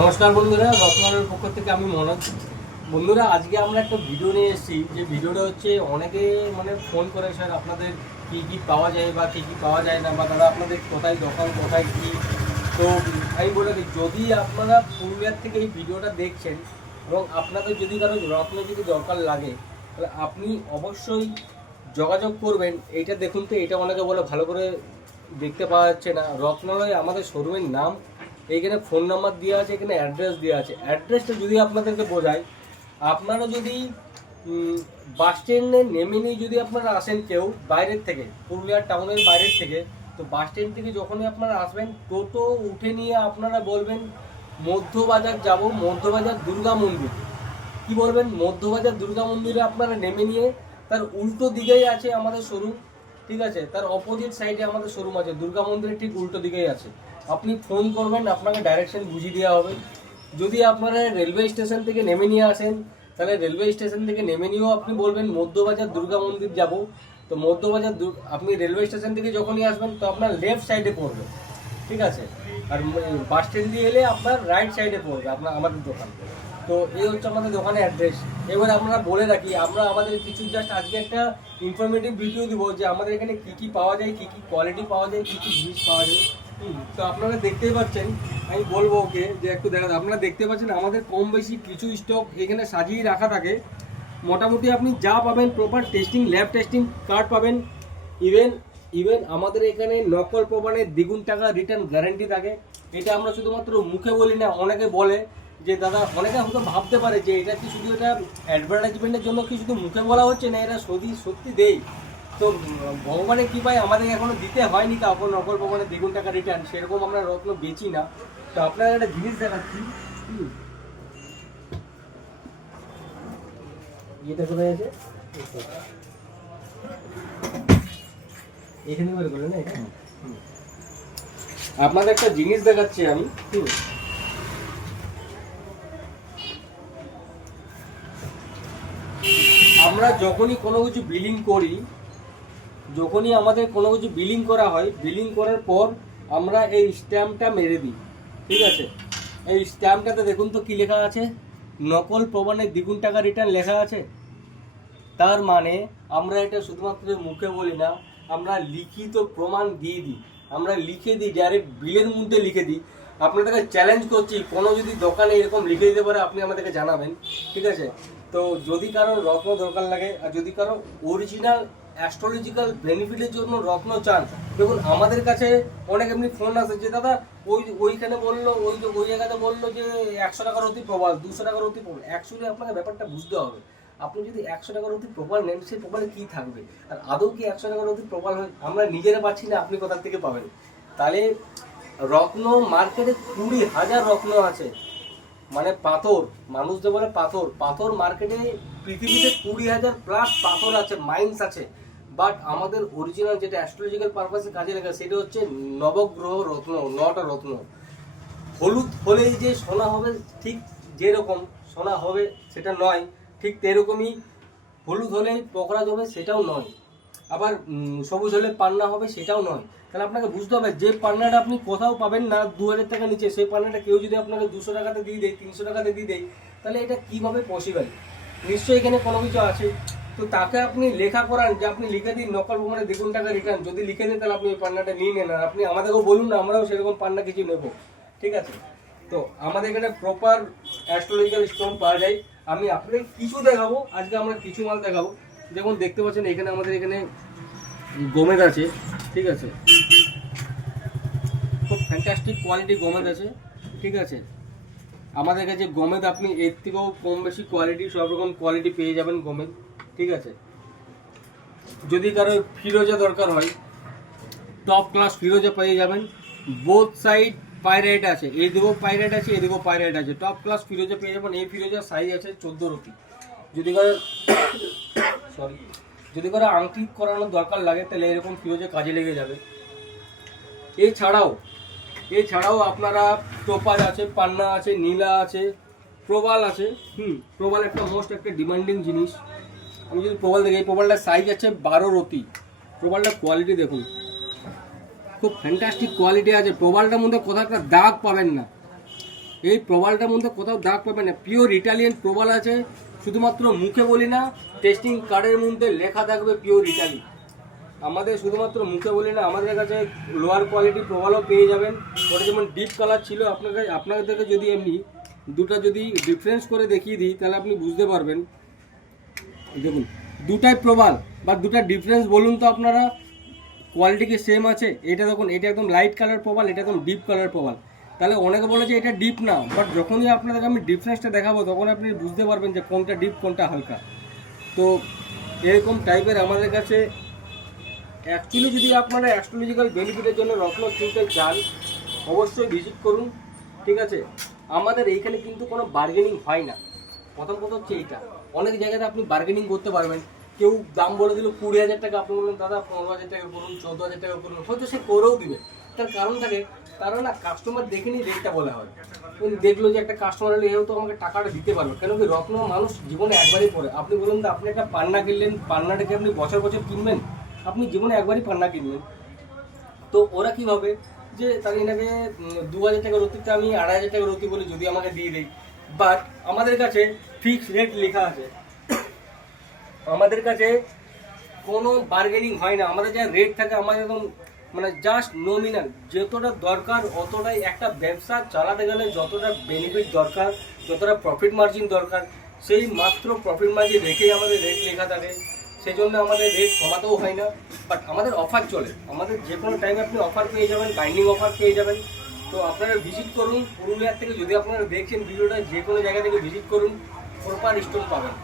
নমস্কার বন্ধুরা, রত্নালয়ের পক্ষ থেকে আমি মনোজ। বন্ধুরা, আজকে আমরা একটা ভিডিও নিয়ে এসেছি। যে ভিডিওটা হচ্ছে অনেকে ফোন করে, স্যার আপনাদের কী কী পাওয়া যায় বা কী কী পাওয়া যায় না, বা দাদা আপনাদের কোথায় দোকান, কোথায় কী। তো আমি বলে দিই, যদি আপনারা পুরুলিয়ার থেকে এই ভিডিওটা দেখছেন এবং আপনাদের যদি কারো রত্ন যদি দরকার লাগে, তাহলে আপনি অবশ্যই যোগাযোগ করবেন। এইটা দেখুন তো, এটা অনেকে বলে ভালো করে দেখতে পাওয়া যাচ্ছে না। রত্নালয় আমাদের শোরুমের নাম, এইখানে ফোন নাম্বার দেওয়া আছে, এখানে অ্যাড্রেস দেওয়া আছে। অ্যাড্রেসটা যদি আপনাদেরকে বোঝায়, আপনারা যদি বাস স্ট্যান্ডে নেমে নিয়ে যদি আপনারা আসেন কেউ বাইরের থেকে, পুরুলিয়া টাউনের বাইরের থেকে, তো বাস স্ট্যান্ড থেকে যখনই আপনারা আসবেন, টোটো উঠে নিয়ে আপনারা বলবেন মধ্যবাজার যাব, মধ্যবাজার দুর্গা মন্দির। কি বলবেন? মধ্যবাজার দুর্গা মন্দিরে আপনারা নেমে নিয়ে তার উল্টো দিকেই আছে আমাদের শোরুম। ঠিক আছে, তার অপোজিট সাইডে আমাদের শোরুম আছে, দুর্গা মন্দিরের ঠিক উল্টো দিকেই আছে। আপনি ফোন করবেন, আপনাকে ডাইরেকশন বুঝিয়ে দেওয়া হবে। যদি আপনারা রেলওয়ে স্টেশন থেকে নেমে নিয়ে আসেন, তাহলে রেলওয়ে স্টেশন থেকে নেমে নিয়েও আপনি বলবেন মধ্যবাজার দুর্গা মন্দির যাব। তো মধ্যবাজার আপনি রেলওয়ে স্টেশন থেকে যখনই আসবেন, তো আপনার লেফট সাইডে পড়বে। ঠিক আছে, আর বাস স্ট্যান্ড দিয়ে এলে আপনার রাইট সাইডে পড়বে আমাদের দোকান। তো এই হচ্ছে আমাদের দোকানের অ্যাড্রেস। এবার আমরা বলে রাখি, আমরা আমাদের কিছু জাস্ট আজকে একটা ইনফরমেটিভ ভিডিও দিব যে আমাদের এখানে কী কী পাওয়া যায়, কী কী কোয়ালিটি পাওয়া যায়, কী কী জিনিস পাওয়া যায়। তো আপনারা দেখতেই পাচ্ছেন, আমি বলবো ওকে যে একটু দেখাতে। আপনারা দেখতে পাচ্ছেন আমাদের কম বেশি কিছু স্টক এখানে সাজিয়ে রাখা থাকে। মোটামুটি আপনি যা পাবেন, proper testing, lab testing card পাবেন। ইভেন আমাদের এখানে নকল প্রমাণের দ্বিগুণ টাকা রিটার্ন গ্যারান্টি থাকে। এটা আমরা শুধুমাত্র মুখে বলি না, অনেকে বলে যে দাদা, অনেকে হয়তো ভাবতে পারে যে এটা কি শুধু এটা অ্যাডভার্টাইজমেন্টের জন্য কি শুধু মুখে বলা হচ্ছে, না এটা সত্যি দেই। তো ভগবানের কৃপায় আমাদের এখনো দিতে হয়নি কাউকে নকল প্রমাণের দ্বিগুণ টাকা রিটার্ন, সেরকম আমরা রত্ন বেচি না। তো আপনারা একটা জিনিস দেখাচ্ছি, এটা কোথায় আছে, এখানে বের করে না এটা। আপনাদের একটা জিনিস দেখাচ্ছি আমি। আমরা যখনই কোনো কিছু বিলিং করি, যখনই আমাদের কোনো কিছু বিলিং করা হয়, বিলিং করার পর আমরা এই স্ট্যাম্পটা মেরে দিই। ঠিক আছে, এই স্ট্যাম্পটাতে দেখুন তো কি লেখা আছে, নকল প্রমাণের দ্বিগুণ টাকা রিটার্ন লেখা আছে। তার মানে আমরা এটা শুধুমাত্র মুখে বলি না, আমরা লিখিত প্রমাণ দিয়ে দিই। আমরা লিখে দিই, ডাইরেক্ট বিলের মধ্যে লিখে দিই। আপনাদেরকে চ্যালেঞ্জ করছি, কোনো যদি দোকানে এরকম লিখে দিতে পারে, আপনি আমাদেরকে জানাবেন। ঠিক আছে, তো যদি কারো রত্ন দরকার লাগে, আর যদি কারো অরিজিনাল অ্যাস্ট্রোলজিক্যাল বেনিফিটের জন্য রত্ন চান, দেখুন আমাদের কাছে অনেক এমনি ফোন আসে যে দাদা ওইখানে বললো, ওই জায়গাতে বললো যে 100 টাকার অতি প্রবাল, 200 টাকার অতি প্রবাল। অ্যাকচুয়ালি আপনাকে ব্যাপারটা বুঝতে হবে, আপনি যদি 100 টাকার অতি প্রবাল নেন, সেই প্রবালে কী থাকবে, আর আদৌ কি 100 টাকার অতি প্রবাল হয়? আমরা নিজেরা পাচ্ছি না, আপনি কোথা থেকে পাবেন? তাহলে রত্ন মার্কেটে 20,000 রত্ন আছে, পাথর, মানুষ যে বলে পাথর মার্কেটে পৃথিবীতে 20,000 প্লাস পাথর আছে, মাইন্স আছে। বাট আমাদের অরিজিনাল যেটা অ্যাস্ট্রোলজিক্যাল পারপাসে কাজে লাগে, সেটা হচ্ছে নবগ্রহ রত্ন, 9টা রত্ন। হলুদ হলেই যে সোনা হবে, ঠিক যেরকম সোনা হবে সেটা নয়, ঠিক তেরকমই হলুদ হলেই পকড়াজ হবে সেটাও নয়, আবার সবুজ হলে পান্না হবে সেটাও নয়। তাহলে আপনাকে বুঝতে হবে, যে পান্নাটা আপনি কোথাও পাবেন না 2,000 টাকা নিচে, সেই পান্নাটা কেউ যদি আপনাকে 200 টাকাতে দিয়ে দেয়, 300 টাকাতে দিয়ে দেয়, তাহলে এটা কীভাবে পসিবল? নিশ্চয়ই এখানে কোনো কিছু আছে। তো তাকে আপনি লেখা করান যে আপনি লিখে দিন নকল প্রমাণে দ্বিগুণ টাকা রিটার্ন, যদি লিখে দেন তাহলে আপনি ওই পান্নাটা নিয়ে নেন, আর আপনি আমাদেরকেও বলুন না, আমরাও সেরকম পান্না কিছু নেব। ঠিক আছে, তো আমাদের এখানে প্রপার অ্যাস্ট্রোলজিক্যাল স্টোন পাওয়া যায়। আমি আপনাকে কিছু দেখাবো, আজকে আমরা কিছু মাল দেখাবো। যেমন দেখতে পাচ্ছেন এখানে আমাদের এখানে গোমেদ আছে। ঠিক আছে, খুব ফ্যান্টাস্টিক কোয়ালিটি গোমেদ আছে। ঠিক আছে, আমাদের কাছে গোমেদ আপনি এর থেকেও কম বেশি কোয়ালিটি, সব রকম কোয়ালিটি পেয়ে যাবেন গোমেদ। ঠিক আছে, যদি কারো ফিরোজা দরকার হয়, টপ ক্লাস ফিরোজা পেয়ে যাবেন। বোথ সাইড পাইরাইট আছে, এদিকেও পাইরাইট আছে, এদিকেও পাইরাইট আছে, টপ ক্লাস ফিরোজা পেয়ে যাবেন। এই ফিরোজার সাইজ আছে 14 রতি। যদি কারো যদি কারো আংটি করানোর দরকার লাগে, তাহলে এরকম ফিরোজা কাজে লেগে যাবে। এছাড়াও আপনারা টোপাজ আছে, পান্না আছে, নীলা আছে, প্রবাল আছে। প্রবাল একটা মোস্ট একটা ডিমান্ডিং জিনিস। আমি যদি প্রবাল দেখি, এই প্রবালটার সাইজ আছে 12 রতি। প্রবালটার কোয়ালিটি দেখুন, খুব ফ্যান্টাস্টিক কোয়ালিটি আছে। প্রবালটার মধ্যে কোথাও একটা দাগ পাবেন না। এই প্রবালটার মধ্যে কোথাও দাগ পাবে না, পিওর ইটালিয়ান প্রবাল আছে, শুধুমাত্র মুখে বলি না, টেস্টিং কার্ডের মধ্যে লেখা থাকবে পিওর ইটালি। আমাদের শুধুমাত্র মুখে বলি না, আমাদের কাছে লোয়ার কোয়ালিটি প্রবালও পেয়ে যাবেন। ওটা যেমন ডিপ কালার ছিল, আপনাদেরকে যদি এমনি দুটা যদি ডিফারেন্স করে দেখিয়ে দিই তাহলে আপনি বুঝতে পারবেন। দেখুন দুটাই প্রবাল বা দুটা ডিফারেন্স বলুন তো আপনারা, কোয়ালিটি কি সেম আছে? এটা দেখুন, এটা একদম লাইট কালার প্রবাল, এটা একদম ডিপ কালার প্রবাল। তাহলে অনেকে বলে যে এটা ডিপ না, বাট যখনই আপনাদেরকে আমি ডিফারেন্সটা দেখাবো তখন আপনি বুঝতে পারবেন যে কোনটা ডিপ কোনটা হালকা। তো এরকম টাইপের আমাদের কাছে অ্যাকচুয়ালি যদি আপনারা অ্যাস্ট্রোলজিক্যাল বেনিফিটের জন্য রত্ন কিনতে চান অবশ্যই ভিজিট করুন, ঠিক আছে? আমাদের এইখানে কিন্তু কোনো বার্গেনিং হয় না। প্রথম কথা হচ্ছে এইটা, অনেক জায়গাতে আপনি বার্গেনিং করতে পারবেন। কেউ দাম বলে দিল 20,000 টাকা, আপনি বললেন দাদা 15,000 টাকা করুন, 14,000 টাকা করুন, হয়তো সে করেও দিবে। তার কারণ থাকে, কারণ না কাস্টমার দেখেনি রেটটা বলা হয়। উনি দেখলো যে একটা কাস্টমার হলে এও তো আমাকে টাকাটা দিতে পারবে, কেন কি রত্ন মানুষ জীবনে একবারই পরে। আপনি বলুন তো, আপনি একটা পান্না কিনলেন, পান্নাটাকে আপনি বছর বছর কিনবেন? আপনি জীবনে একবারই পান্না কিনবেন। তো ওরা কী ভাবে যে তাহলে এনাকে 2,000 টাকা রতিতে আমি 2,500 টাকা রতি বলে যদি আমাকে দিয়ে দেয়। বাট আমাদের কাছে ফিক্সড রেট লেখা আছে, আমাদের কাছে কোনো বার্গেনিং হয় না। আমাদের যা রেট থাকে আমাদের একদম মানে জাস্ট নমিনাল, যতটা দরকার অতটাই। একটা ব্যবসা চালাতে গেলে যতটা বেনিফিট দরকার, যতটা প্রফিট মার্জিন দরকার, সেই মাত্র প্রফিট মার্জিন রেখেই আমাদের রেট লেখা থাকে। সেই জন্য আমাদের রেট কমাতেও হয় না, বাট আমাদের অফার চলে। আমাদের যে কোনো টাইমে আপনি অফার পেয়ে যাবেন, বাইন্ডিং অফার পেয়ে যাবেন। তো আপনারা ভিজিট করুন পুরুলিয়ার থেকে, যদি আপনারা দেখছেন ভিডিওটা, যে কোনো জায়গা থেকে ভিজিট করুন, প্রপার স্টোর পাবেন।